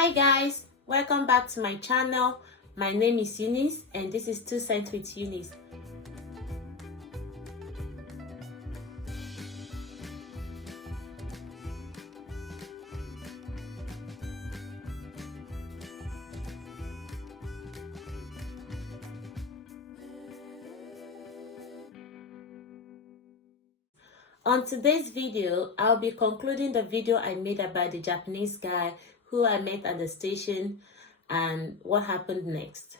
Hi guys, welcome back to my channel. My name is Eunice and this is 2 Cents with Eunice. On today's video, I'll be concluding the video I made about the Japanese guy who I met at the station and what happened next.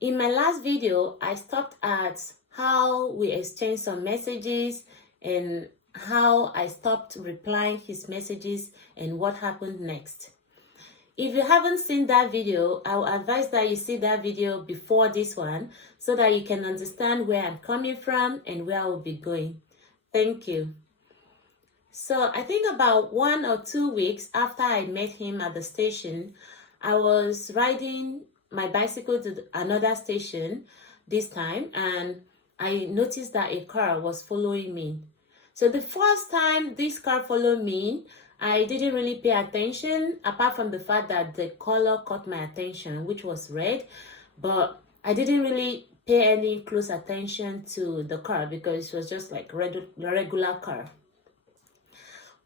In my last video, I stopped at how we exchanged some messages and how I stopped replying his messages and what happened next. If you haven't seen that video, I will advise that you see that video before this one so that you can understand where I'm coming from and where I will be going. Thank you. So I think about 1 or 2 weeks after I met him at the station, I was riding my bicycle to another station this time, and I noticed that a car was following me. So the first time this car followed me, I didn't really pay attention, apart from the fact that the color caught my attention, which was red, but I didn't really pay any close attention to the car because it was just like regular car.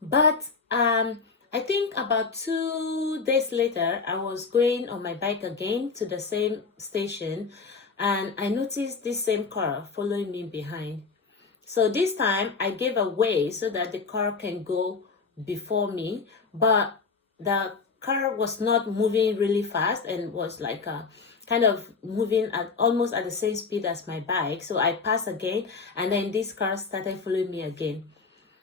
But I think about 2 days later, I was going on my bike again to the same station, and I noticed this same car following me behind. So this time I gave away so that the car can go before me, but the car was not moving really fast and was like kind of moving at almost at the same speed as my bike. So I passed again, and then this car started following me again.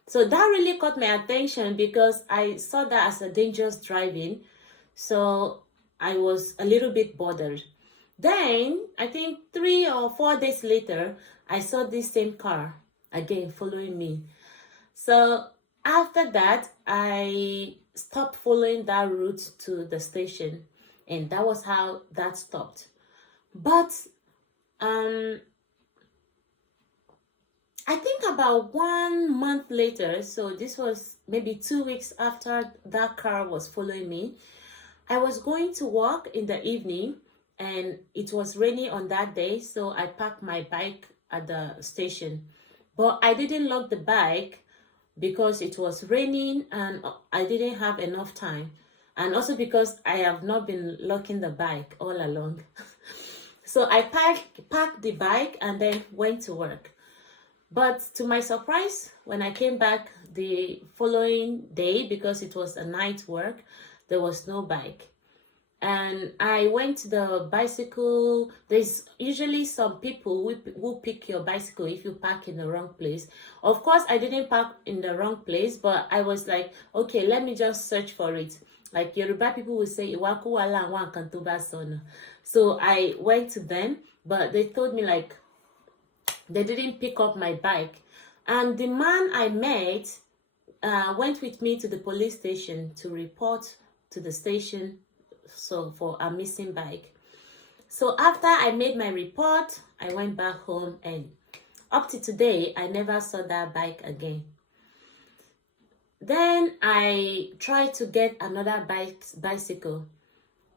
So that really caught my attention because I saw that as a dangerous driving. So I was a little bit bothered. Then I think 3 or 4 days later, I saw this same car again following me. So after that, I stopped following that route to the station, and that was how that stopped. But I think about 1 month later, so this was maybe 2 weeks after that car was following me, I was going to work in the evening and it was raining on that day, so I parked my bike at the station. But I didn't lock the bike because it was raining and I didn't have enough time. And also because I have not been locking the bike all along. So I parked the bike and then went to work. But to my surprise, when I came back the following day, because it was a night work, there was no bike. And I went to the bicycle. There's usually some people who pick your bicycle if you park in the wrong place. Of course, I didn't park in the wrong place, but I was like, okay, let me just search for it. Like Yoruba people will say, Iwaku wala wan kan to ba sonu. So I went to them, but they told me like, they didn't pick up my bike. And the man I met went with me to the police station to report to the station for a missing bike. So after I made my report, I went back home, and up to today, I never saw that bike again. Then I tried to get another bicycle.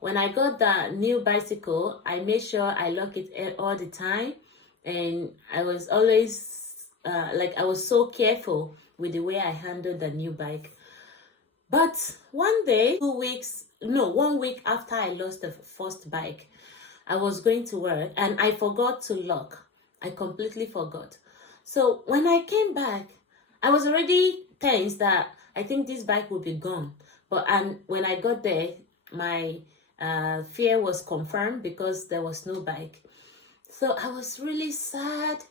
When I got the new bicycle, I made sure I lock it all the time. And I was always I was so careful with the way I handled the new bike. But one day, 1 week after I lost the first bike, I was going to work and I forgot to lock. I completely forgot. So when I came back, I was already tense that I think this bike would be gone. And when I got there, my fear was confirmed because there was no bike. So I was really sad.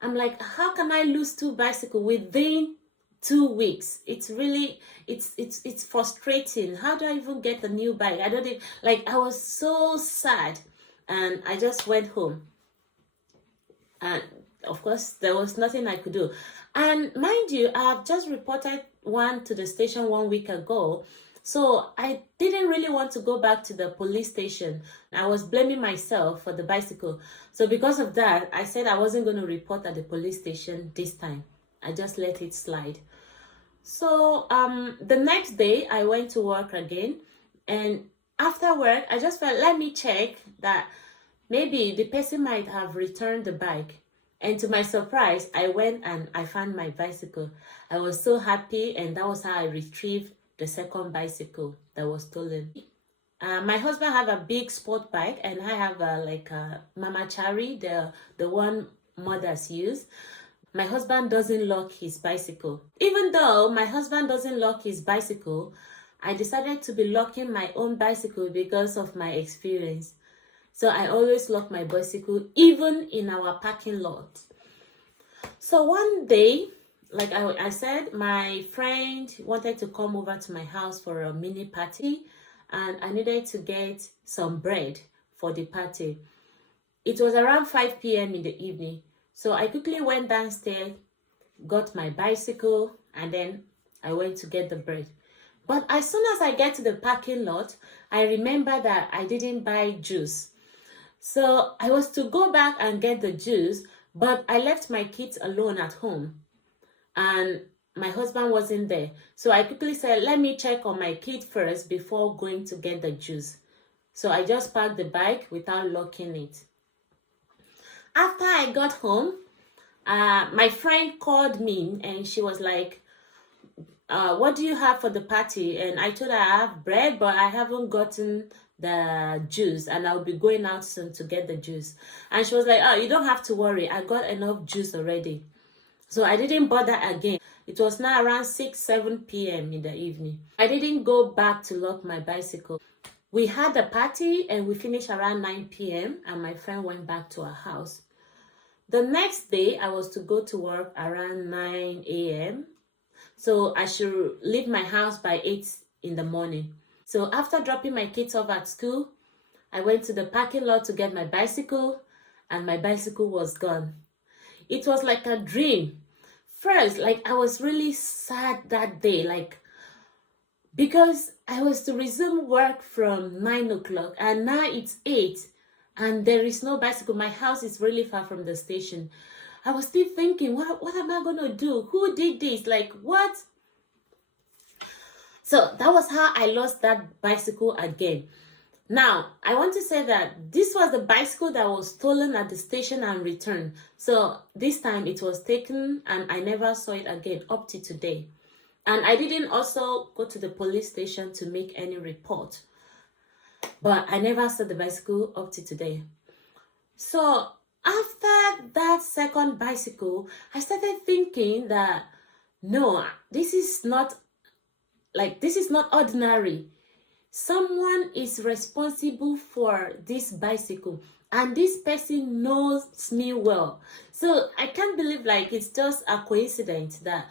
I'm like, how can I lose 2 bicycles within 2 weeks? It's really, it's frustrating. How do I even get a new bike? I don't even, I was so sad. And I just went home. And of course, there was nothing I could do. And mind you, I have just reported one to the station 1 week ago. So I didn't really want to go back to the police station. I was blaming myself for the bicycle. So because of that, I said I wasn't going to report at the police station this time. I just let it slide. So the next day I went to work again. And after work, I just felt, let me check that maybe the person might have returned the bike. And to my surprise, I went and I found my bicycle. I was so happy, and that was how I retrieved the second bicycle that was stolen. My husband have a big sport bike, and I have like a Mamachari, the one mothers use. My husband doesn't lock his bicycle. Even though my husband doesn't lock his bicycle, I decided to be locking my own bicycle because of my experience. So I always lock my bicycle, even in our parking lot. So one day, like I said, my friend wanted to come over to my house for a mini party, and I needed to get some bread for the party. It was around 5 p.m. in the evening. So I quickly went downstairs, got my bicycle, and then I went to get the bread. But as soon as I get to the parking lot, I remember that I didn't buy juice. So I was to go back and get the juice, but I left my kids alone at home, and my husband wasn't there. So I quickly said, let me check on my kid first before going to get the juice. So I just parked the bike without locking it. After I got home, my friend called me and she was like, what do you have for the party? And I told her I have bread, but I haven't gotten the juice, and I'll be going out soon to get the juice. And she was like, oh, you don't have to worry, I got enough juice already. So I didn't bother again. It was now around 6-7 p.m. in the evening. I didn't go back to lock my bicycle. We had a party and we finished around 9 p.m. and my friend went back to her house. The next day, I was to go to work around 9 a.m. So I should leave my house by 8 in the morning. So after dropping my kids off at school, I went to the parking lot to get my bicycle, and my bicycle was gone. It was like a dream. First, like I was really sad that day, like because I was to resume work from 9 o'clock and now it's 8 and there is no bicycle. My house is really far from the station. I was still thinking, what am I going to do? Who did this? Like, what? So that was how I lost that bicycle again. Now, I want to say that this was the bicycle that was stolen at the station and returned. So this time it was taken and I never saw it again up to today. And I didn't also go to the police station to make any report. But I never saw the bicycle up to today. So after that second bicycle, I started thinking that, no, this is not ordinary. Someone is responsible for this bicycle and this person knows me well. So I can't believe like it's just a coincidence that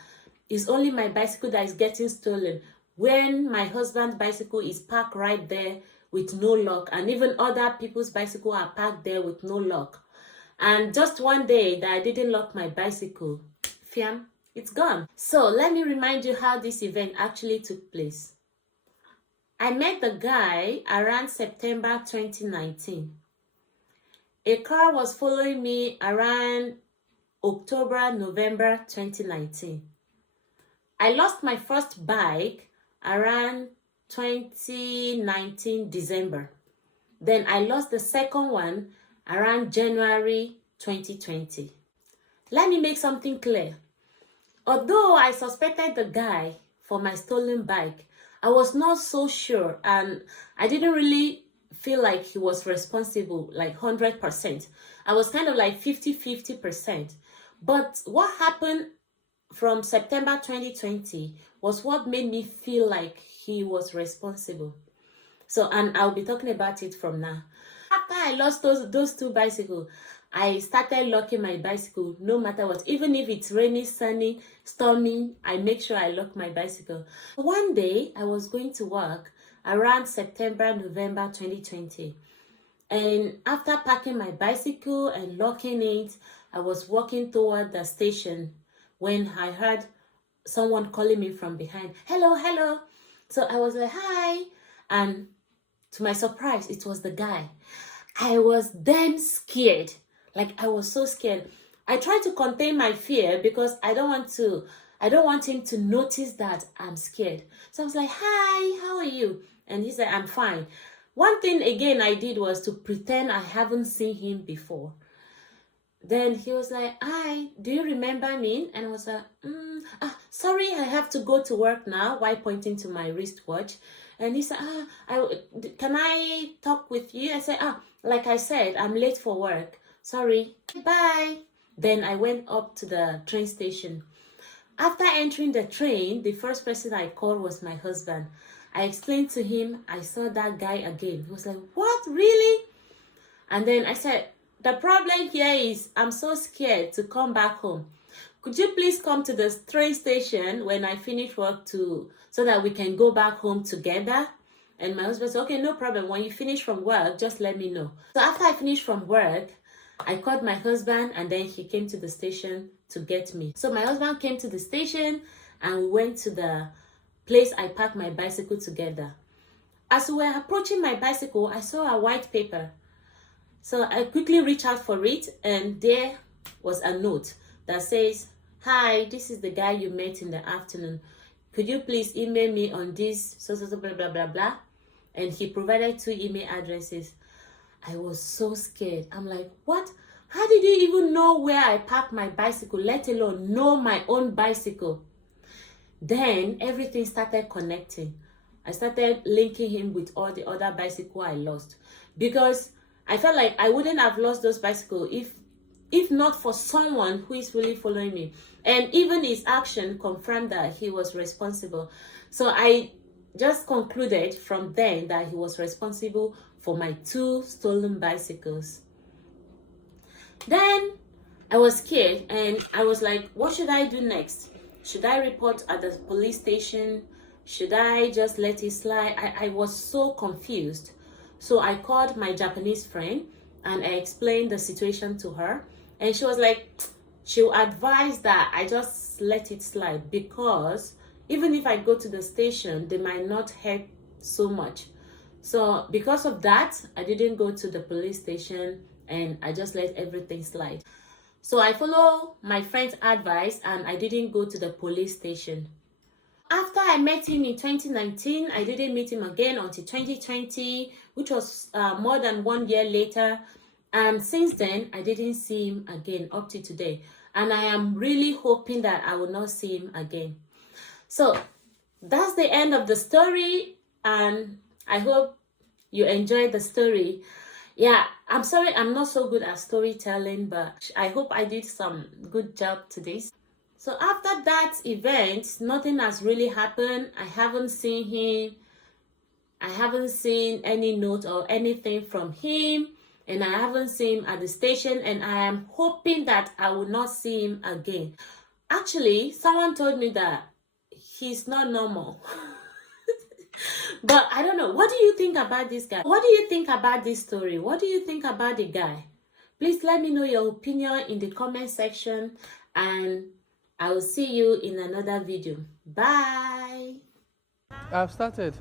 it's only my bicycle that is getting stolen when my husband's bicycle is parked right there with no lock, and even other people's bicycle are parked there with no lock. And just one day that I didn't lock my bicycle, fiam, it's gone. So let me remind you how this event actually took place. I met the guy around September 2019. A car was following me around October, November 2019. I lost my first bike around 2019 December. Then I lost the second one around January 2020. Let me make something clear. Although I suspected the guy for my stolen bike, I was not so sure and I didn't really feel like he was responsible like 100%. I was kind of like 50-50%. But what happened from September 2020 was what made me feel like he was responsible. So, and I'll be talking about it from now. After I lost those two bicycles, I started locking my bicycle no matter what. Even if it's rainy, sunny, stormy, I make sure I lock my bicycle. One day, I was going to work around September, November 2020. And after parking my bicycle and locking it, I was walking toward the station when I heard someone calling me from behind. Hello, hello. So I was like, hi. And to my surprise, it was the guy. I was damn scared. Like, I was so scared. I tried to contain my fear because I don't want him to notice that I'm scared. So I was like, hi, how are you? And he said, I'm fine. One thing again I did was to pretend I haven't seen him before. Then he was like, hi, do you remember me? And I was like, sorry, I have to go to work now, while pointing to my wristwatch. And he said, can I talk with you? I said, like I said, I'm late for work. Sorry, bye. Then I went up to the train station. After entering the train, the first person I called was my husband. I explained to him, I saw that guy again. He was like, what, really? And then I said, the problem here is I'm so scared to come back home. Could you please come to the train station when I finish work so that we can go back home together? And my husband said, okay, no problem. When you finish from work, just let me know. So after I finished from work, I called my husband and then he came to the station to get me. So my husband came to the station and we went to the place I parked my bicycle together. As we were approaching my bicycle, I saw a white paper. So I quickly reached out for it and there was a note that says, hi, this is the guy you met in the afternoon. Could you please email me on this, so blah, blah, blah, blah. And he provided 2 email addresses. I was so scared. I'm like, what? How did you even know where I parked my bicycle, let alone know my own bicycle? Then everything started connecting. I started linking him with all the other bicycles I lost. Because I felt like I wouldn't have lost those bicycles if not for someone who is really following me. And even his action confirmed that he was responsible. So I just concluded from then that he was responsible for my 2 stolen bicycles. Then I was scared and I was like, what should I do next? Should I report at the police station? Should I just let it slide? I was so confused. So I called my Japanese friend and I explained the situation to her. And she was like, she'll advise that I just let it slide because even if I go to the station, they might not help so much. So because of that, I didn't go to the police station and I just let everything slide. So I follow my friend's advice and I didn't go to the police station. After I met him in 2019, I didn't meet him again until 2020, which was more than 1 year later. And since then, I didn't see him again up to today. And I am really hoping that I will not see him again. So that's the end of the story. And I hope you enjoyed the story. Yeah, I'm sorry I'm not so good at storytelling, but I hope I did some good job today. So after that event, nothing has really happened. I haven't seen him. I haven't seen any note or anything from him. And I haven't seen him at the station. And I am hoping that I will not see him again. Actually, someone told me that he's not normal. But I don't know. What do you think about this guy? What do you think about this story? What do you think about the guy? Please let me know your opinion in the comment section. And I will see you in another video. Bye. I've started.